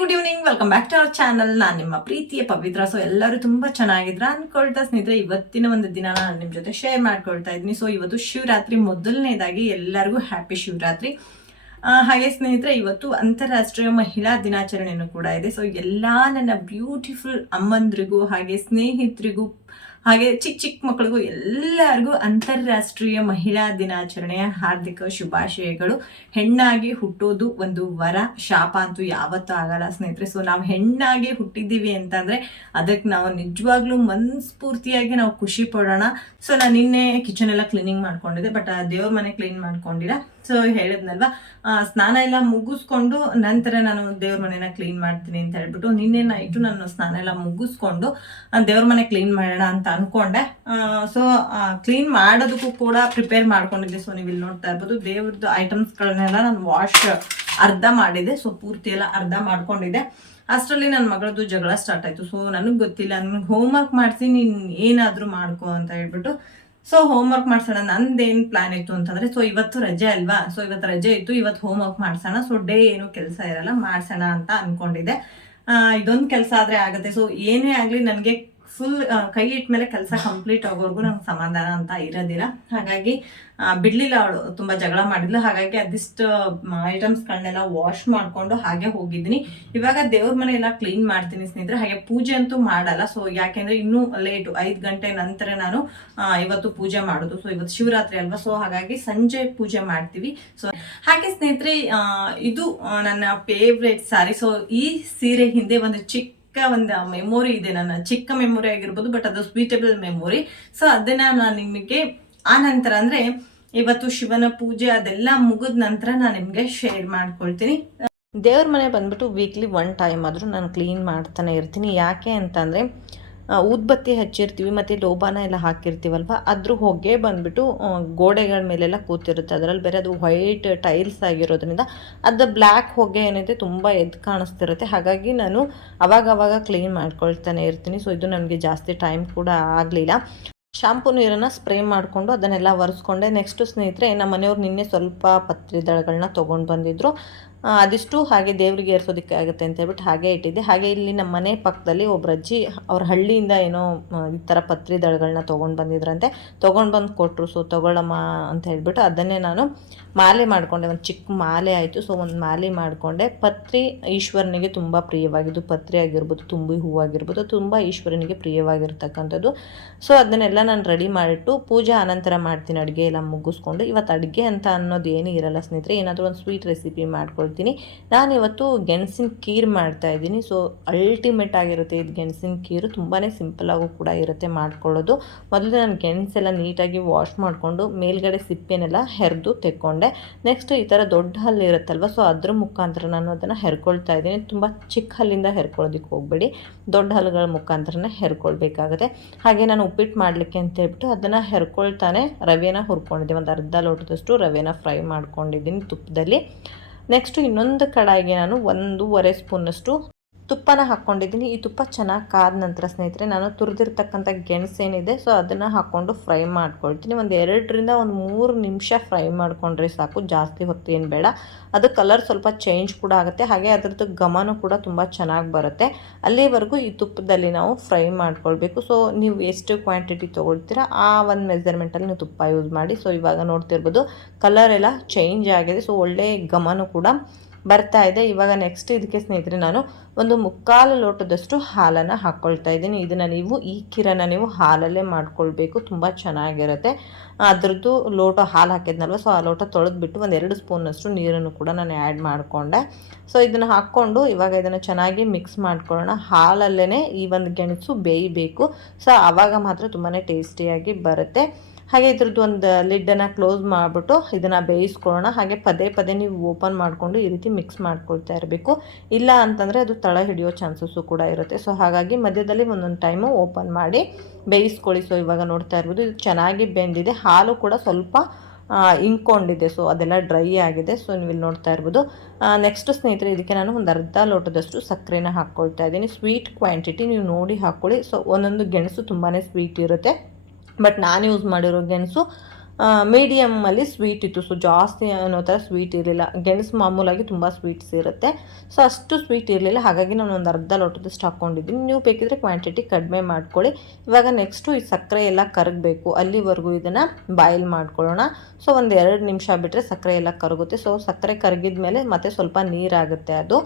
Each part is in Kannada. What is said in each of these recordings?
Good evening welcome back to our channel ನಾನು ನಿಮ್ಮ ಪ್ರೀತಿಯ ಪವಿತ್ರ. ಸೊ ಎಲ್ಲರೂ ತುಂಬಾ ಚೆನ್ನಾಗಿದ್ರು ಅಂದ್ಕೊಳ್ತಾ ಸ್ನೇಹಿತರೆ, ಇವತ್ತಿನ ಒಂದು ದಿನ ನಾನು ನಿಮ್ಮ ಜೊತೆ ಶೇರ್ ಮಾಡ್ಕೊಳ್ತಾ ಇದ್ದೀನಿ. ಸೊ ಇವತ್ತು ಶಿವರಾತ್ರಿ ಮೊದಲನೇದಾಗಿ ಎಲ್ಲರಿಗೂ ಹ್ಯಾಪಿ ಶಿವರಾತ್ರಿ. ಹಾಗೆ ಸ್ನೇಹಿತರೆ, ಇವತ್ತು ಅಂತಾರಾಷ್ಟ್ರೀಯ ಮಹಿಳಾ ದಿನಾಚರಣೆಯೂ ಕೂಡ ಇದೆ. ಸೊ ಎಲ್ಲ ನನ್ನ ಬ್ಯೂಟಿಫುಲ್ ಅಮ್ಮಂದ್ರಿಗೂ ಹಾಗೆ ಸ್ನೇಹಿತರಿಗೂ ಹಾಗೆ ಚಿಕ್ಕ ಚಿಕ್ಕ ಮಕ್ಕಳಿಗೂ ಎಲ್ಲರಿಗೂ ಅಂತಾರಾಷ್ಟ್ರೀಯ ಮಹಿಳಾ ದಿನಾಚರಣೆಯ ಹಾರ್ದಿಕ ಶುಭಾಶಯಗಳು. ಹೆಣ್ಣಾಗಿ ಹುಟ್ಟೋದು ಒಂದು ವರ, ಶಾಪ ಅಂತೂ ಯಾವತ್ತೂ ಆಗಲ್ಲ ಸ್ನೇಹಿತರೆ. ಸೊ ನಾವು ಹೆಣ್ಣಾಗಿ ಹುಟ್ಟಿದ್ದೀವಿ ಅಂತಂದ್ರೆ ಅದಕ್ಕೆ ನಾವು ನಿಜವಾಗ್ಲೂ ಮನಸ್ಫೂರ್ತಿಯಾಗಿ ನಾವು ಖುಷಿ ಪಡೋಣ. ಸೊ ನಾನು ನಿನ್ನೆ ಕಿಚನ್ ಎಲ್ಲ ಕ್ಲೀನಿಂಗ್ ಮಾಡ್ಕೊಂಡಿದ್ದೆ ಬಟ್ ಆ ದೇವ್ರ ಮನೆ ಕ್ಲೀನ್ ಮಾಡ್ಕೊಂಡಿಲ್ಲ. ಸೊ ಹೇಳಿದ್ನಲ್ವಾ ಸ್ನಾನ ಎಲ್ಲ ಮುಗಿಸ್ಕೊಂಡು ನಂತರ ನಾನು ದೇವ್ರ ಮನೆನ ಕ್ಲೀನ್ ಮಾಡ್ತೀನಿ ಅಂತ ಹೇಳ್ಬಿಟ್ಟು ನಿನ್ನೆ ನೈಟು ನಾನು ಸ್ನಾನ ಎಲ್ಲ ಮುಗಿಸ್ಕೊಂಡು ದೇವ್ರ ಮನೆ ಕ್ಲೀನ್ ಮಾಡೋಣ ಅಂತ ಅನ್ಕೊಂಡೆ. ಸೊ ಕ್ಲೀನ್ ಮಾಡೋದಕ್ಕೂ ಕೂಡ ಪ್ರಿಪೇರ್ ಮಾಡ್ಕೊಂಡಿದ್ದೆ. ಸೊ ನೀವು ಇಲ್ಲಿ ನೋಡ್ತಾ ಇರ್ಬೋದು, ದೇವ್ರದ್ದು ಐಟಮ್ಸ್ಗಳನ್ನೆಲ್ಲ ನಾನು ವಾಶ್ ಅರ್ಧ ಮಾಡಿದೆ. ಸೊ ಪೂರ್ತಿ ಎಲ್ಲ ಅರ್ಧ ಮಾಡ್ಕೊಂಡಿದ್ದೆ. ಅಷ್ಟರಲ್ಲಿ ನನ್ನ ಮಗಳದ್ದು ಜಗಳ ಸ್ಟಾರ್ಟ್ ಆಯ್ತು. ಸೊ ನನಗೆ ಗೊತ್ತಿಲ್ಲ, ನನಗೆ ಹೋಮ್ವರ್ಕ್ ಮಾಡಿಸಿ, ನೀನು ಏನಾದರೂ ಮಾಡ್ಕೊ ಅಂತ ಹೇಳ್ಬಿಟ್ಟು. ಸೊ ಹೋಮ್ವರ್ಕ್ ಮಾಡ್ಸೋಣ, ನಂದೇನು ಪ್ಲಾನ್ ಇತ್ತು ಅಂತಂದ್ರೆ ಸೊ ಇವತ್ತು ರಜೆ ಅಲ್ವಾ? ಸೊ ಇವತ್ತು ರಜೆ ಇತ್ತು, ಇವತ್ತು ಹೋಮ್ವರ್ಕ್ ಮಾಡ್ಸೋಣ. ಸೊ ಡೇ ಏನು ಕೆಲಸ ಇರಲ್ಲ, ಮಾಡ್ಸೋಣ ಅಂತ ಅನ್ಕೊಂಡಿದ್ದೆ. ಇದೊಂದು ಕೆಲಸ ಆದರೆ ಆಗುತ್ತೆ. ಸೊ ಏನೇ ಆಗಲಿ, ನನಗೆ ಫುಲ್ ಕೈ ಇಟ್ಟ ಮೇಲೆ ಕೆಲಸ ಕಂಪ್ಲೀಟ್ ಆಗೋವರೆಗೂ ನಂಗೆ ಸಮಾಧಾನ ಅಂತ ಇರೋದಿಲ್ಲ. ಹಾಗಾಗಿ ಬಿಡ್ಲಿಲ್ಲ ಅವಳು. ತುಂಬಾ ಜಗಳ ಮಾಡಿದ್ಲು. ಹಾಗಾಗಿ ಅದಿಷ್ಟು ಐಟಮ್ಸ್ಗಳನ್ನೆಲ್ಲ ವಾಶ್ ಮಾಡ್ಕೊಂಡು ಹಾಗೆ ಹೋಗಿದ್ದೀನಿ. ಇವಾಗ ದೇವ್ರ ಮನೆ ಎಲ್ಲ ಕ್ಲೀನ್ ಮಾಡ್ತೀನಿ ಸ್ನೇಹಿತರೆ. ಹಾಗೆ ಪೂಜೆ ಅಂತೂ ಮಾಡಲ್ಲ. ಸೊ ಯಾಕೆಂದ್ರೆ ಇನ್ನೂ ಲೇಟು ಐದು ಗಂಟೆ ನಂತರ ನಾನು ಇವತ್ತು ಪೂಜೆ ಮಾಡೋದು. ಸೊ ಇವತ್ತು ಶಿವರಾತ್ರಿ ಅಲ್ವಾ? ಸೊ ಹಾಗಾಗಿ ಸಂಜೆ ಪೂಜೆ ಮಾಡ್ತೀವಿ. ಸೊ ಹಾಗೆ ಸ್ನೇಹಿತರೆ ಇದು ನನ್ನ ಫೇವ್ರೇಟ್ ಸಾರಿ ಸೊ ಈ ಸೀರೆ ಹಿಂದೆ ಒಂದು ಚಿಕ್ಕ ಒಂದು ಮೆಮೊರಿ ಇದೆ. ನನ್ನ ಚಿಕ್ಕ ಮೆಮೊರಿ ಆಗಿರ್ಬೋದು ಬಟ್ ಅದು ಸ್ವೀಟೇಬಲ್ ಮೆಮೊರಿ ಸೊ ಅದನ್ನ ನಾನು ನಿಮಗೆ ಆ ನಂತರ ಅಂದ್ರೆ ಇವತ್ತು ಶಿವನ ಪೂಜೆ ಅದೆಲ್ಲ ಮುಗಿದ ನಂತರ ನಾನು ನಿಮಗೆ ಶೇರ್ ಮಾಡ್ಕೊಳ್ತೀನಿ. ದೇವ್ರ ಮನೆ ಬಂದ್ಬಿಟ್ಟು ವೀಕ್ಲಿ ಒನ್ ಟೈಮ್ ಆದರೂ ನಾನು ಕ್ಲೀನ್ ಮಾಡ್ತಾನೆ ಇರ್ತೀನಿ. ಯಾಕೆ ಅಂತಂದರೆ ಊದ್ಬತ್ತಿ ಹಚ್ಚಿರ್ತೀವಿ ಮತ್ತು ಲೋಬಾನ ಎಲ್ಲ ಹಾಕಿರ್ತೀವಲ್ವ? ಅದ್ರ ಹೊಗೆ ಬಂದ್ಬಿಟ್ಟು ಗೋಡೆಗಳ ಮೇಲೆಲ್ಲ ಕೂತಿರುತ್ತೆ. ಅದರಲ್ಲಿ ಬೇರೆ ಅದು ವೈಟ್ ಟೈಲ್ಸ್ ಆಗಿರೋದ್ರಿಂದ ಅದು ಬ್ಲ್ಯಾಕ್ ಹೊಗೆ ಏನಿದೆ ತುಂಬ ಎದ್ದು ಕಾಣಿಸ್ತಿರುತ್ತೆ. ಹಾಗಾಗಿ ನಾನು ಅವಾಗವಾಗ ಅವಾಗ ಕ್ಲೀನ್ ಮಾಡ್ಕೊಳ್ತಾನೆ ಇರ್ತೀನಿ. ಸೊ ಇದು ನನಗೆ ಜಾಸ್ತಿ ಟೈಮ್ ಕೂಡ ಆಗಲಿಲ್ಲ. ಶಾಂಪು ನೀರನ್ನು ಸ್ಪ್ರೇ ಮಾಡಿಕೊಂಡು ಅದನ್ನೆಲ್ಲ ಒರೆಸ್ಕೊಂಡೆ. ನೆಕ್ಸ್ಟು ಸ್ನೇಹಿತರೆ ನಮ್ಮ ಮನೆಯವ್ರು ನಿನ್ನೆ ಸ್ವಲ್ಪ ಪತ್ರಿ ದಳಗಳನ್ನ ತೊಗೊಂಡು ಬಂದಿದ್ರು. ಆ, ಅದಿಷ್ಟು ಹಾಗೆ ದೇವರಿಗೆ ಏರ್ಸೋದಕ್ಕೆ ಆಗುತ್ತೆ ಅಂತ ಹೇಳ್ಬಿಟ್ಟು ಹಾಗೆ ಇಟ್ಟಿದ್ದೆ. ಹಾಗೆ ಇಲ್ಲಿ ನಮ್ಮ ಮನೆ ಪಕ್ಕದಲ್ಲಿ ಒಬ್ಬರು ಅಜ್ಜಿ ಅವ್ರ ಹಳ್ಳಿಯಿಂದ ಏನೋ ಈ ಥರ ಪತ್ರಿ ದಳಗಳನ್ನ ತೊಗೊಂಡು ಬಂದಿದ್ರಂತೆ. ತೊಗೊಂಡು ಬಂದು ಕೊಟ್ಟರು ಸೊ ತೊಗೊಳಮ್ಮ ಅಂತ ಹೇಳ್ಬಿಟ್ಟು ಅದನ್ನೇ ನಾನು ಮಾಲೆ ಮಾಡಿಕೊಂಡೆ. ಒಂದು ಚಿಕ್ಕ ಮಾಲೆ ಆಯಿತು. ಸೊ ಒಂದು ಮಾಲೆ ಮಾಡಿಕೊಂಡೆ. ಪತ್ರಿ ಈಶ್ವರನಿಗೆ ತುಂಬ ಪ್ರಿಯವಾಗಿದ್ದು, ಪತ್ರಿ ಆಗಿರ್ಬೋದು, ತುಂಬಿ ಹೂವಾಗಿರ್ಬೋದು ತುಂಬ ಈಶ್ವರನಿಗೆ ಪ್ರಿಯವಾಗಿರ್ತಕ್ಕಂಥದ್ದು. ಸೊ ಅದನ್ನೆಲ್ಲ ನಾನು ರೆಡಿ ಮಾಡಿಟ್ಟು ಪೂಜೆ ಆನಂತರ ಮಾಡ್ತೀನಿ ಅಡುಗೆ ಎಲ್ಲ ಮುಗಿಸ್ಕೊಂಡು. ಇವತ್ತು ಅಡುಗೆ ಅಂತ ಅನ್ನೋದು ಏನೂ ಇರಲ್ಲ ಸ್ನೇಹಿತರೆ. ಏನಾದರೂ ಒಂದು ಸ್ವೀಟ್ ರೆಸಿಪಿ ಮಾಡ್ಕೊಳ್ತೀನಿ. ನಾನು ಇವತ್ತು ಗೆಣಸಿನ ಕೀರು ಮಾಡ್ತಾ ಇದ್ದೀನಿ. ಸೊ ಅಲ್ಟಿಮೇಟ್ ಆಗಿರುತ್ತೆ ಇದು ಗೆಣಸಿನ ಕೀರು. ತುಂಬಾ ಸಿಂಪಲಾಗೂ ಕೂಡ ಇರುತ್ತೆ ಮಾಡ್ಕೊಳ್ಳೋದು. ಮೊದಲು ನಾನು ಗೆಣಸೆಲ್ಲ ನೀಟಾಗಿ ವಾಶ್ ಮಾಡಿಕೊಂಡು ಮೇಲ್ಗಡೆ ಸಿಪ್ಪೆನೆಲ್ಲ ಹೆರೆದು ತೆಕ್ಕೊಂಡೆ. ನೆಕ್ಸ್ಟ್ ಈ ಥರ ದೊಡ್ಡ ಹಲ್ಲು ಇರುತ್ತಲ್ವ ಸೊ ಅದ್ರ ಮುಖಾಂತರ ನಾನು ಅದನ್ನು ಹೆರ್ಕೊಳ್ತಾ ಇದ್ದೀನಿ. ತುಂಬ ಚಿಕ್ಕ ಹಲ್ಲಿಂದ ಹೆರ್ಕೊಳ್ಳೋದಕ್ಕೆ ಹೋಗಬೇಡಿ. ದೊಡ್ಡ ಹಲ್ಲುಗಳ ಮುಖಾಂತರನೇ ಹೆರ್ಕೊಳ್ಬೇಕಾಗುತ್ತೆ. ಹಾಗೆ ನಾನು ಉಪ್ಪಿಟ್ಟು ಮಾಡಲಿಕ್ಕೆ ಅಂತ ಹೇಳ್ಬಿಟ್ಟು ಅದನ್ನು ಹೆರ್ಕೊಳ್ತಾನೆ ರವೆನ ಹುರ್ಕೊಂಡಿದ್ದೀನಿ ಒಂದು ಅರ್ಧ ಲೋಟದಷ್ಟು ರವೆನ ಫ್ರೈ ಮಾಡ್ಕೊಂಡಿದ್ದೀನಿ ತುಪ್ಪದಲ್ಲಿ ನೆಕ್ಸ್ಟು ಇನ್ನೊಂದು ಕಡಾಯಿಗೆ ನಾನು ಒಂದೂವರೆ ಸ್ಪೂನಷ್ಟು ತುಪ್ಪನ ಹಾಕ್ಕೊಂಡಿದ್ದೀನಿ ಈ ತುಪ್ಪ ಚೆನ್ನಾಗಿ ಕಾದ ನಂತರ ಸ್ನೇಹಿತರೆ, ನಾನು ತುರಿದಿರ್ತಕ್ಕಂಥ ಗೆಣಸೇನಿದೆ ಸೊ ಅದನ್ನು ಹಾಕ್ಕೊಂಡು ಫ್ರೈ ಮಾಡ್ಕೊಳ್ತೀನಿ. ಒಂದು ಎರಡರಿಂದ ಒಂದು ಮೂರು ನಿಮಿಷ ಫ್ರೈ ಮಾಡಿಕೊಂಡ್ರೆ ಸಾಕು. ಜಾಸ್ತಿ ಹೊತ್ತು ಏನು ಬೇಡ. ಅದು ಕಲರ್ ಸ್ವಲ್ಪ ಚೇಂಜ್ ಕೂಡ ಆಗುತ್ತೆ. ಹಾಗೆ ಅದರದ್ದು ಘಮನೂ ಕೂಡ ತುಂಬ ಚೆನ್ನಾಗಿ ಬರುತ್ತೆ. ಅಲ್ಲಿವರೆಗೂ ಈ ತುಪ್ಪದಲ್ಲಿ ನಾವು ಫ್ರೈ ಮಾಡ್ಕೊಳ್ಬೇಕು. ಸೊ ನೀವು ಎಷ್ಟು ಕ್ವಾಂಟಿಟಿ ತೊಗೊಳ್ತೀರಾ, ಆ ಒಂದು ಮೆಜರ್ಮೆಂಟಲ್ಲಿ ನೀವು ತುಪ್ಪ ಯೂಸ್ ಮಾಡಿ. ಸೊ ಇವಾಗ ನೋಡ್ತಿರ್ಬೋದು, ಕಲರ್ ಎಲ್ಲ ಚೇಂಜ್ ಆಗಿದೆ. ಸೊ ಒಳ್ಳೆಯ ಘಮನೂ ಕೂಡ ಬರ್ತಾ ಇದೆ. ಇವಾಗ ನೆಕ್ಸ್ಟ್ ಇದಕ್ಕೆ ಸ್ನೇಹಿತರೆ ನಾನು ಒಂದು ಮುಕ್ಕಾಲು ಲೋಟದಷ್ಟು ಹಾಲನ್ನು ಹಾಕ್ಕೊಳ್ತಾ ಇದ್ದೀನಿ. ಇದನ್ನು ನೀವು ಈ ಕಿರಣ ನೀವು ಹಾಲಲ್ಲೇ ಮಾಡ್ಕೊಳ್ಬೇಕು. ತುಂಬ ಚೆನ್ನಾಗಿರುತ್ತೆ. ಅದ್ರದ್ದು ಲೋಟ ಹಾಲು ಹಾಕಿದ್ನಲ್ವ? ಸೊ ಆ ಲೋಟ ತೊಳೆದ್ಬಿಟ್ಟು ಒಂದು ಎರಡು ಸ್ಪೂನಷ್ಟು ನೀರನ್ನು ಕೂಡ ನಾನು ಆ್ಯಡ್ ಮಾಡಿಕೊಂಡೆ. ಸೊ ಇದನ್ನು ಹಾಕ್ಕೊಂಡು ಇವಾಗ ಇದನ್ನು ಚೆನ್ನಾಗಿ ಮಿಕ್ಸ್ ಮಾಡ್ಕೊಳ್ಳೋಣ. ಹಾಲಲ್ಲೇ ಈ ಒಂದು ಗೆಣಸು ಬೇಯಬೇಕು. ಸೊ ಆವಾಗ ಮಾತ್ರ ತುಂಬಾ ಟೇಸ್ಟಿಯಾಗಿ ಬರುತ್ತೆ. ಹಾಗೆ ಇದ್ರದ್ದು ಒಂದು ಲಿಡ್ಡನ್ನು ಕ್ಲೋಸ್ ಮಾಡಿಬಿಟ್ಟು ಇದನ್ನು ಬೇಯಿಸ್ಕೊಳ್ಳೋಣ. ಹಾಗೆ ಪದೇ ಪದೇ ನೀವು ಓಪನ್ ಮಾಡಿಕೊಂಡು ಈ ರೀತಿ ಮಿಕ್ಸ್ ಮಾಡ್ಕೊಳ್ತಾ ಇರಬೇಕು. ಇಲ್ಲ ಅಂತಂದರೆ ಅದು ತಳ ಹಿಡಿಯೋ ಚಾನ್ಸಸ್ಸು ಕೂಡ ಇರುತ್ತೆ. ಸೊ ಹಾಗಾಗಿ ಮಧ್ಯದಲ್ಲಿ ಒಂದೊಂದು ಟೈಮು ಓಪನ್ ಮಾಡಿ ಬೇಯಿಸ್ಕೊಳ್ಳಿ. ಸೊ ಇವಾಗ ನೋಡ್ತಾ ಇರ್ಬೋದು ಇದು ಚೆನ್ನಾಗಿ ಬೆಂದಿದೆ. ಹಾಲು ಕೂಡ ಸ್ವಲ್ಪ ಇಂಕೊಂಡಿದೆ. ಸೊ ಅದೆಲ್ಲ ಡ್ರೈ ಆಗಿದೆ. ಸೊ ನೀವು ಇಲ್ಲಿ ನೋಡ್ತಾ ಇರ್ಬೋದು. ನೆಕ್ಸ್ಟ್ ಸ್ನೇಹಿತರೆ, ಇದಕ್ಕೆ ನಾನು ಒಂದು ಅರ್ಧ ಲೋಟದಷ್ಟು ಸಕ್ಕರೆನ ಹಾಕ್ಕೊಳ್ತಾ ಇದ್ದೀನಿ. ಸ್ವೀಟ್ ಕ್ವಾಂಟಿಟಿ ನೀವು ನೋಡಿ ಹಾಕ್ಕೊಳ್ಳಿ. ಸೊ ಒಂದೊಂದು ಗೆಣಸು ತುಂಬಾ ಸ್ವೀಟ್ ಇರುತ್ತೆ. ಬಟ್ ನಾನು ಯೂಸ್ ಮಾಡಿರೋ ಗೆಣಸು ಮೀಡಿಯಮ್ಮಲ್ಲಿ ಸ್ವೀಟ್ ಇತ್ತು. ಸೊ ಜಾಸ್ತಿ ಅನ್ನೋ ಥರ ಸ್ವೀಟ್ ಇರಲಿಲ್ಲ. ಗೆಣಸು ಮಾಮೂಲಾಗಿ ತುಂಬ ಸ್ವೀಟ್ಸ್ ಇರುತ್ತೆ. ಸೊ ಅಷ್ಟು ಸ್ವೀಟ್ ಇರಲಿಲ್ಲ. ಹಾಗಾಗಿ ನಾನು ಒಂದು ಅರ್ಧ ಲೋಟದಷ್ಟು ಹಾಕ್ಕೊಂಡಿದ್ದೀನಿ ನೀವು ಬೇಕಿದ್ರೆ ಕ್ವಾಂಟಿಟಿ ಕಡಿಮೆ ಮಾಡ್ಕೊಳ್ಳಿ. ಇವಾಗ ನೆಕ್ಸ್ಟು ಈ ಸಕ್ಕರೆ ಎಲ್ಲ ಕರಗಬೇಕು. ಅಲ್ಲಿವರೆಗೂ ಇದನ್ನು ಬಾಯ್ಲ್ ಮಾಡ್ಕೊಳ್ಳೋಣ. ಸೊ ಒಂದು ಎರಡು ನಿಮಿಷ ಬಿಟ್ಟರೆ ಸಕ್ಕರೆ ಎಲ್ಲ ಕರಗುತ್ತೆ. ಸೊ ಸಕ್ಕರೆ ಕರಗಿದ ಮೇಲೆ ಮತ್ತೆ ಸ್ವಲ್ಪ ನೀರಾಗುತ್ತೆ ಅದು.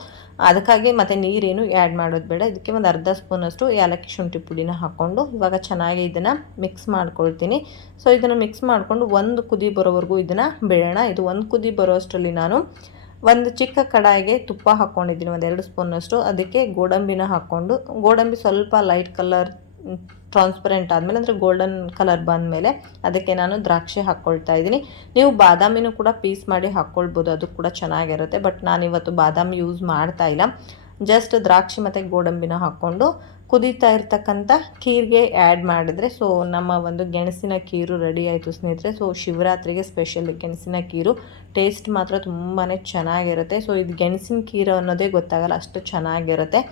ಅದಕ್ಕಾಗಿ ಮತ್ತೆ ನೀರೇನು ಆ್ಯಡ್ ಮಾಡೋದು ಬೇಡ. ಇದಕ್ಕೆ ಒಂದು ಅರ್ಧ ಸ್ಪೂನಷ್ಟು ಏಲಕ್ಕಿ ಶುಂಠಿ ಪುಡಿನ ಹಾಕ್ಕೊಂಡು ಇವಾಗ ಚೆನ್ನಾಗಿ ಇದನ್ನು ಮಿಕ್ಸ್ ಮಾಡ್ಕೊಳ್ತೀನಿ. ಸೊ ಇದನ್ನು ಮಿಕ್ಸ್ ಮಾಡಿಕೊಂಡು ಒಂದು ಕುದಿ ಬರೋವರೆಗೂ ಇದನ್ನು ಬಿಡೋಣ. ಇದು ಒಂದು ಕುದಿ ಬರೋಷ್ಟರಲ್ಲಿ ನಾನು ಒಂದು ಚಿಕ್ಕ ಕಡಾಯಿಗೆ ತುಪ್ಪ ಹಾಕ್ಕೊಂಡಿದ್ದೀನಿ ಒಂದು ಎರಡು ಸ್ಪೂನಷ್ಟು. ಅದಕ್ಕೆ ಗೋಡಂಬಿನ ಹಾಕ್ಕೊಂಡು ಗೋಡಂಬಿ ಸ್ವಲ್ಪ ಲೈಟ್ ಕಲರ್ ಟ್ರಾನ್ಸ್ಪರೆಂಟ್ ಆದಮೇಲೆ, ಅಂದರೆ ಗೋಲ್ಡನ್ ಕಲರ್ ಬಂದಮೇಲೆ ಅದಕ್ಕೆ ನಾನು ದ್ರಾಕ್ಷಿ ಹಾಕ್ಕೊಳ್ತಾ ಇದ್ದೀನಿ. ನೀವು ಬಾದಾಮಿನೂ ಕೂಡ ಪೀಸ್ ಮಾಡಿ ಹಾಕ್ಕೊಳ್ಬೋದು ಅದು ಕೂಡ ಚೆನ್ನಾಗಿರುತ್ತೆ ಬಟ್ ನಾನಿವತ್ತು ಬಾದಾಮಿ ಯೂಸ್ ಮಾಡ್ತಾ ಇಲ್ಲ. ಜಸ್ಟ್ ದ್ರಾಕ್ಷಿ ಮತ್ತು ಗೋಡಂಬಿನ ಹಾಕ್ಕೊಂಡು ಕುದೀತಾ ಇರ್ತಕ್ಕಂಥ ಖೀರ್ಗೆ ಆ್ಯಡ್ ಮಾಡಿದರೆ ಸೊ ನಮ್ಮ ಒಂದು ಗೆಣಸಿನ ಖೀರು ರೆಡಿ ಆಯಿತು ಸ್ನೇಹಿತರೆ ಸೊ ಶಿವರಾತ್ರಿಗೆ ಸ್ಪೆಷಲ್ ಗೆಣಸಿನ ಕೀರು ಟೇಸ್ಟ್ ಮಾತ್ರ ತುಂಬಾ ಚೆನ್ನಾಗಿರುತ್ತೆ ಸೊ ಇದು ಗೆಣಸಿನ ಕೀರು ಅನ್ನೋದೇ ಗೊತ್ತಾಗಲ್ಲ, ಅಷ್ಟು ಚೆನ್ನಾಗಿರುತ್ತೆ.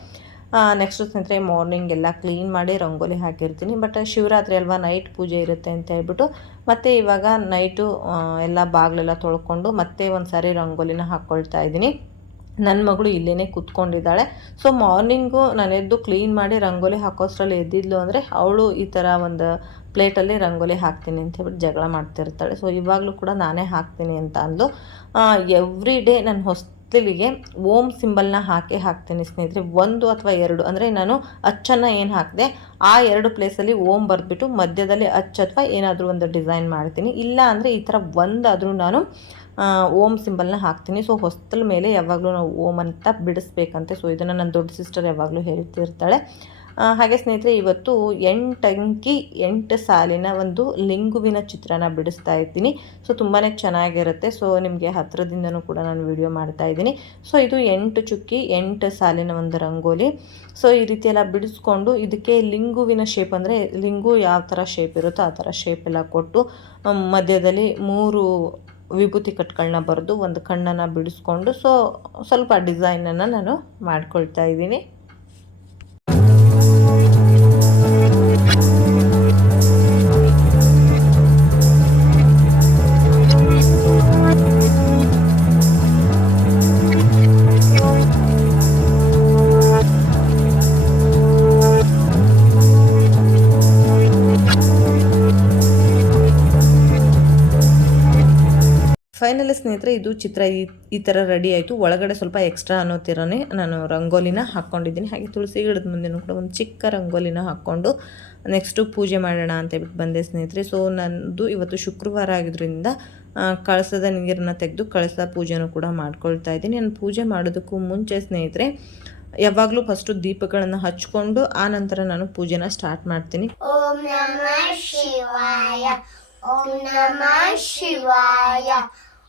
ನೆಕ್ಸ್ಟ್ ಸ್ನೇಹಿತರೆ ಮಾರ್ನಿಂಗ್ ಎಲ್ಲ ಕ್ಲೀನ್ ಮಾಡಿ ರಂಗೋಲಿ ಹಾಕಿರ್ತೀನಿ. ಬಟ್ ಶಿವರಾತ್ರಿ ಅಲ್ವಾ ನೈಟ್ ಪೂಜೆ ಇರುತ್ತೆ ಅಂತ ಹೇಳ್ಬಿಟ್ಟು, ಮತ್ತೆ ಇವಾಗ ನೈಟು ಎಲ್ಲ ಬಾಗಿಲೆಲ್ಲ ತೊಳ್ಕೊಂಡು ಮತ್ತೆ ಒಂದು ಸಾರಿ ರಂಗೋಲಿನ ಹಾಕ್ಕೊಳ್ತಾ ಇದ್ದೀನಿ. ನನ್ನ ಮಗಳು ಇಲ್ಲೇ ಕೂತ್ಕೊಂಡಿದ್ದಾಳೆ. ಸೊ ಮಾರ್ನಿಂಗು ನಾನು ಎದ್ದು ಕ್ಲೀನ್ ಮಾಡಿ ರಂಗೋಲಿ ಹಾಕೋಷ್ಟರಲ್ಲಿ ಎದ್ದಿದ್ಲು ಅಂದರೆ, ಅವಳು ಈ ಥರ ಒಂದು ಪ್ಲೇಟಲ್ಲಿ ರಂಗೋಲಿ ಹಾಕ್ತೀನಿ ಅಂತ ಹೇಳ್ಬಿಟ್ಟು ಜಗಳ ಮಾಡ್ತಿರ್ತಾಳೆ. ಸೊ ಇವಾಗಲೂ ಕೂಡ ನಾನೇ ಹಾಕ್ತೀನಿ ಅಂತ ಅಂದು ಎವ್ರಿ ಡೇ ನಾನು ಹೊಸ್ತಿಲಿಗೆ ಓಮ್ ಸಿಂಬಲ್ನ ಹಾಕೇ ಹಾಕ್ತೀನಿ ಸ್ನೇಹಿತರೆ. ಒಂದು ಅಥವಾ ಎರಡು, ಅಂದರೆ ನಾನು ಅಚ್ಚನ್ನು ಏನು ಹಾಕಿದೆ, ಆ ಎರಡು ಪ್ಲೇಸಲ್ಲಿ ಓಮ್ ಬರೆದ್ಬಿಟ್ಟು ಮಧ್ಯದಲ್ಲಿ ಅಚ್ಚ ಅಥವಾ ಏನಾದರೂ ಒಂದು ಡಿಸೈನ್ ಮಾಡ್ತೀನಿ. ಇಲ್ಲ ಅಂದರೆ ಈ ಥರ ಒಂದಾದರೂ ನಾನು ಓಮ್ ಸಿಂಬಲ್ನ ಹಾಕ್ತೀನಿ. ಸೊ ಹೊಸ್ತಲ ಮೇಲೆ ಯಾವಾಗಲೂ ನಾವು ಓಮ್ ಅಂತ ಬಿಡಿಸ್ಬೇಕಂತೆ. ಸೊ ಇದನ್ನು ನನ್ನ ದೊಡ್ಡ ಸಿಸ್ಟರ್ ಯಾವಾಗಲೂ ಹೇಳ್ತಿರ್ತಾಳೆ. ಹಾಗೆ ಸ್ನೇಹಿತರೆ, ಇವತ್ತು ಎಂಟಂಕಿ ಎಂಟು ಸಾಲಿನ ಒಂದು ಲಿಂಗುವಿನ ಚಿತ್ರನ ಬಿಡಿಸ್ತಾ ಇದ್ದೀನಿ. ಸೊ ತುಂಬಾ ಚೆನ್ನಾಗಿರುತ್ತೆ. ಸೊ, ನಿಮಗೆ ಹತ್ತಿರದಿಂದನೂ ಕೂಡ ನಾನು ವಿಡಿಯೋ ಮಾಡ್ತಾ ಇದ್ದೀನಿ. ಸೊ, ಇದು ಎಂಟು ಚುಕ್ಕಿ, ಎಂಟು ಸಾಲಿನ ಒಂದು ರಂಗೋಲಿ. ಸೊ, ಈ ರೀತಿ ಬಿಡಿಸ್ಕೊಂಡು ಇದಕ್ಕೆ ಲಿಂಗುವಿನ ಶೇಪ್ ಅಂದರೆ ಲಿಂಗು ಯಾವ ಥರ ಶೇಪ್ ಇರುತ್ತೋ ಆ ಥರ ಶೇಪ್ ಎಲ್ಲ ಕೊಟ್ಟು ಮಧ್ಯದಲ್ಲಿ ಮೂರು ವಿಭೂತಿ ಕಟ್ಗಳನ್ನ ಬರೆದು ಒಂದು ಕಣ್ಣನ್ನು ಬಿಡಿಸ್ಕೊಂಡು, ಸೊ, ಸ್ವಲ್ಪ ಡಿಸೈನನ್ನು ನಾನು ಮಾಡ್ಕೊಳ್ತಾ ಇದ್ದೀನಿ. ಸ್ನೇಹಿತರೆ, ಇದು ಚಿತ್ರ ಈ ಈ ಥರ ರೆಡಿ ಆಯಿತು. ಒಳಗಡೆ ಸ್ವಲ್ಪ ಎಕ್ಸ್ಟ್ರಾ ಅನ್ನೋ ಥರನೇ ನಾನು ರಂಗೋಲಿನ ಹಾಕ್ಕೊಂಡಿದ್ದೀನಿ. ಹಾಗೆ ತುಳಸಿ ಗಿಡದ ಮುಂದೆನೂ ಕೂಡ ಒಂದು ಚಿಕ್ಕ ರಂಗೋಲಿನ ಹಾಕ್ಕೊಂಡು ನೆಕ್ಸ್ಟು ಪೂಜೆ ಮಾಡೋಣ ಅಂತ ಹೇಳ್ಬಿಟ್ಟು ಬಂದೆ ಸ್ನೇಹಿತರೆ. ಸೊ ನನ್ನದು ಇವತ್ತು ಶುಕ್ರವಾರ ಆಗಿದ್ದರಿಂದ ಕಳಸದ ನೀರನ್ನು ತೆಗೆದು ಕಳಸದ ಪೂಜೆನೂ ಕೂಡ ಮಾಡ್ಕೊಳ್ತಾ ಇದ್ದೀನಿ. ನಾನು ಪೂಜೆ ಮಾಡೋದಕ್ಕೂ ಮುಂಚೆ ಸ್ನೇಹಿತರೆ, ಯಾವಾಗಲೂ ಫಸ್ಟು ದೀಪಗಳನ್ನು ಹಚ್ಕೊಂಡು, ಆ ನಂತರ ನಾನು ಪೂಜೆನ ಸ್ಟಾರ್ಟ್ ಮಾಡ್ತೀನಿ. ಓಂ ನಮಃ ಶಿವಾಯ. ಓಂ ನಮಃ ಶಿವಾಯ.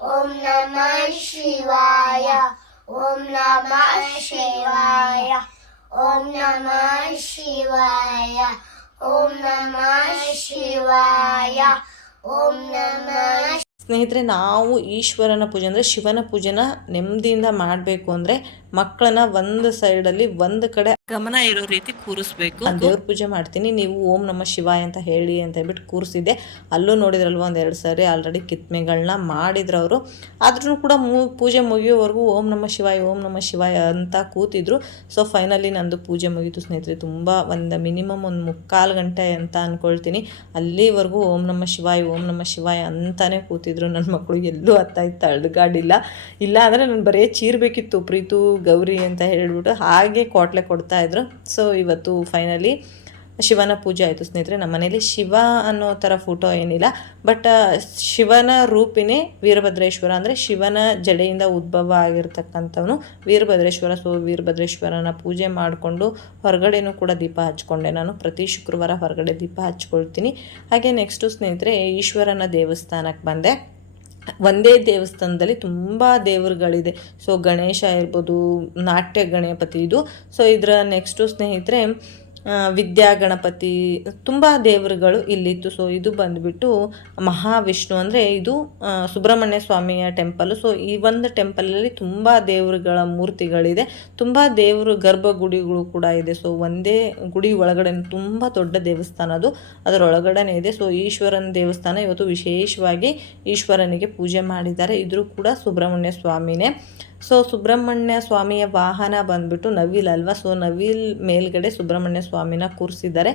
ಓಂ ನಮ ಶಿವಾಯ ಓಂ ನಮ ಶಿವಾಯ ಓಂ ನಮ ಶಿವಾಯ ಓಂ ನಮ ಶಿವಾಯ ಓಂ ನಮ ಸ್ನೇಹಿತರೆ, ನಾವು ಈಶ್ವರನ ಪೂಜೆ ಅಂದರೆ ಶಿವನ ಪೂಜೆನ ನೆಮ್ಮದಿಯಿಂದ ಮಾಡಬೇಕು ಅಂದರೆ ಮಕ್ಕಳನ್ನ ಒಂದು ಸೈಡಲ್ಲಿ ಒಂದು ಕಡೆ ಗಮನ ಇರೋ ರೀತಿ ಕೂರಿಸ್ಬೇಕು. ದೇವ್ರ ಪೂಜೆ ಮಾಡ್ತೀನಿ ನೀವು ಓಂ ನಮ್ಮ ಶಿವಾಯ ಅಂತ ಹೇಳಿ ಅಂತ ಹೇಳ್ಬಿಟ್ಟು ಕೂರಿಸಿದ್ದೆ. ಅಲ್ಲೂ ನೋಡಿದ್ರಲ್ವ ಒಂದೆರಡು ಸಾರಿ ಆಲ್ರೆಡಿ ಕಿತ್ಮೆಗಳನ್ನ ಮಾಡಿದ್ರು ಅವರು. ಆದ್ರೂ ಕೂಡ ಮೂ ಪೂಜೆ ಮುಗಿಯೋವರೆಗೂ ಓಂ ನಮ್ಮ ಶಿವಾಯ ಓಂ ನಮ್ಮ ಶಿವಾಯ ಅಂತ ಕೂತಿದ್ರು. ಸೊ ಫೈನಲಿ ನಂದು ಪೂಜೆ ಮುಗೀತು ಸ್ನೇಹಿತರೆ. ತುಂಬಾ ಒಂದು ಮಿನಿಮಮ್ ಒಂದು ಮುಕ್ಕಾಲು ಗಂಟೆ ಅಂತ ಅಂದ್ಕೊಳ್ತೀನಿ ಅಲ್ಲಿವರೆಗೂ ಓಂ ನಮ್ಮ ಶಿವಾಯ ಓಂ ನಮ್ಮ ಶಿವಾಯ ಅಂತಾನೆ ಕೂತಿದ್ರು. ನನ್ನ ಮಕ್ಕಳು ಎಲ್ಲೂ ಅತ್ತ ಇತ್ತ ಅಡ್ಗಾಡಿಲ್ಲ ಇಲ್ಲ ಅಂದ್ರೆ ನಾನು ಬರೀ ಚೀರ್ಬೇಕಿತ್ತು. ಪ್ರೀತು ಗೌರಿ ಅಂತ ಹೇಳಿಬಿಟ್ಟು ಹಾಗೆ ಕೋಟ್ಲೆ ಕೊಡ್ತಾ ಇದ್ರು. ಸೊ ಇವತ್ತು ಫೈನಲಿ ಶಿವನ ಪೂಜೆ ಆಯಿತು ಸ್ನೇಹಿತರೆ. ನಮ್ಮ ಮನೇಲಿ ಶಿವ ಅನ್ನೋ ಥರ ಫೋಟೋ ಏನಿಲ್ಲ. ಬಟ್ ಶಿವನ ರೂಪಿನೇ ವೀರಭದ್ರೇಶ್ವರ ಅಂದರೆ ಶಿವನ ಜಡೆಯಿಂದ ಉದ್ಭವ ಆಗಿರ್ತಕ್ಕಂಥವನು ವೀರಭದ್ರೇಶ್ವರ. ಸೊ ವೀರಭದ್ರೇಶ್ವರನ ಪೂಜೆ ಮಾಡಿಕೊಂಡು ಹೊರಗಡೆನೂ ಕೂಡ ದೀಪ ಹಚ್ಕೊಂಡೆ ನಾನು. ಪ್ರತಿ ಶುಕ್ರವಾರ ಹೊರಗಡೆ ದೀಪ ಹಚ್ಕೊಳ್ತೀನಿ. ಹಾಗೆ ನೆಕ್ಸ್ಟು ಸ್ನೇಹಿತರೆ, ಈಶ್ವರನ ದೇವಸ್ಥಾನಕ್ಕೆ ಬಂದೆ. ಒಂದೇ ದೇವಸ್ಥಾನದಲ್ಲಿ ತುಂಬ ದೇವರುಗಳಿದೆ. ಸೊ ಗಣೇಶ ಇರ್ಬೋದು ನಾಟ್ಯ ಗಣಪತಿ ಇದು. ಸೊ ಇದರ ನೆಕ್ಸ್ಟು ಸ್ನೇಹಿತರೆ ವಿದ್ಯಾ ಗಣಪತಿ, ತುಂಬ ದೇವರುಗಳು ಇಲ್ಲಿತ್ತು. ಸೊ ಇದು ಬಂದುಬಿಟ್ಟು ಮಹಾವಿಷ್ಣು ಅಂದರೆ ಇದು ಸುಬ್ರಹ್ಮಣ್ಯ ಸ್ವಾಮಿಯ ಟೆಂಪಲ್ ಸೊ ಈ ಒಂದು ಟೆಂಪಲಲ್ಲಿ ತುಂಬ ದೇವರುಗಳ ಮೂರ್ತಿಗಳಿದೆ. ತುಂಬ ದೇವರು ಗರ್ಭಗುಡಿಗಳು ಕೂಡ ಇದೆ. ಸೊ ಒಂದೇ ಗುಡಿ ಒಳಗಡೆ ತುಂಬ ದೊಡ್ಡ ದೇವಸ್ಥಾನ ಅದು. ಅದರ ಒಳಗಡೆನೇ ಇದೆ. ಸೊ ಈಶ್ವರನ ದೇವಸ್ಥಾನ ಇವತ್ತು ವಿಶೇಷವಾಗಿ ಈಶ್ವರನಿಗೆ ಪೂಜೆ ಮಾಡಿದ್ದಾರೆ. ಇದ್ರೂ ಕೂಡ ಸುಬ್ರಹ್ಮಣ್ಯ ಸ್ವಾಮಿನೇ. ಸೊ ಸುಬ್ರಹ್ಮಣ್ಯ ಸ್ವಾಮಿಯ ವಾಹನ ಬಂದ್ಬಿಟ್ಟು ನವಿಲ್ ಅಲ್ವಾ? ಸೊ ನವಿಲ್ ಮೇಲ್ಗಡೆ ಸುಬ್ರಹ್ಮಣ್ಯ ಸ್ವಾಮಿನ ಕೂರಿಸಿದ್ದಾರೆ.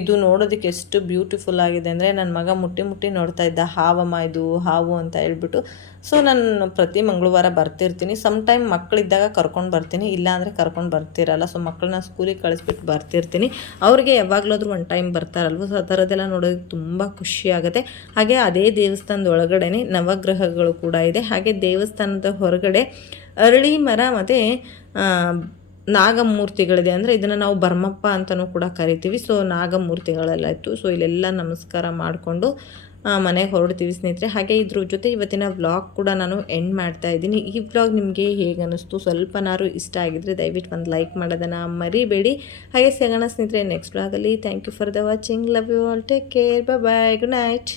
ಇದು ನೋಡೋದಕ್ಕೆ ಎಷ್ಟು ಬ್ಯೂಟಿಫುಲ್ ಆಗಿದೆ ಅಂದರೆ ನನ್ನ ಮಗ ಮುಟ್ಟಿ ಮುಟ್ಟಿ ನೋಡ್ತಾ ಇದ್ದ. ಹಾವಮ್ಮ ಇದು, ಹಾವು ಅಂತ ಹೇಳ್ಬಿಟ್ಟು ಸೊ ನಾನು ಪ್ರತಿ ಮಂಗಳವಾರ ಬರ್ತಿರ್ತೀನಿ. ಸಮ್ ಟೈಮ್ ಮಕ್ಕಳಿದ್ದಾಗ ಕರ್ಕೊಂಡು ಬರ್ತೀನಿ. ಇಲ್ಲ ಅಂದರೆ ಕರ್ಕೊಂಡು ಬರ್ತಿರಲ್ಲ. ಸೊ ಮಕ್ಕಳನ್ನ ಸ್ಕೂಲಿಗೆ ಕಳಿಸ್ಬಿಟ್ಟು ಬರ್ತಿರ್ತೀನಿ. ಅವ್ರಿಗೆ ಯಾವಾಗಲಾದ್ರೂ ಒಂದು ಟೈಮ್ ಬರ್ತಾರಲ್ವ? ಸೊ ಆ ಥರದ್ದೆಲ್ಲ ನೋಡೋದಕ್ಕೆ ತುಂಬ ಖುಷಿ ಆಗುತ್ತೆ. ಹಾಗೆ ಅದೇ ದೇವಸ್ಥಾನದ ಒಳಗಡೆ ನವಗ್ರಹಗಳು ಕೂಡ ಇದೆ. ಹಾಗೆ ದೇವಸ್ಥಾನದ ಹೊರಗಡೆ ಅರಳಿ ಮರ ಮತ್ತು ನಾಗಮೂರ್ತಿಗಳಿದೆ. ಅಂದರೆ ಇದನ್ನು ನಾವು ಬರ್ಮಪ್ಪ ಅಂತಲೂ ಕೂಡ ಕರಿತೀವಿ. ಸೊ ನಾಗಮೂರ್ತಿಗಳೆಲ್ಲ ಇತ್ತು ಸೊ ಇಲ್ಲೆಲ್ಲ ನಮಸ್ಕಾರ ಮಾಡಿಕೊಂಡು ಮನೆಗೆ ಹೊರಡ್ತೀವಿ ಸ್ನೇಹಿತರೆ. ಹಾಗೆ ಇದ್ರ ಜೊತೆ ಇವತ್ತಿನ ವ್ಲಾಗ್ ಕೂಡ ನಾನು ಎಂಡ್ ಮಾಡ್ತಾ ಇದ್ದೀನಿ. ಈ ವ್ಲಾಗ್ ನಿಮಗೆ ಹೇಗೆ ಅನ್ನಿಸ್ತು? ಸ್ವಲ್ಪನಾರು ಇಷ್ಟ ಆಗಿದ್ರೆ ದಯವಿಟ್ಟು ಒಂದು ಲೈಕ್ ಮಾಡೋದನ್ನು ಮರಿಬೇಡಿ. ಹಾಗೆ ಸಿಗೋಣ ಸ್ನೇಹಿತರೆ ನೆಕ್ಸ್ಟ್ ವ್ಲಾಗಲ್ಲಿ thank you for the watching love you all take care bye good night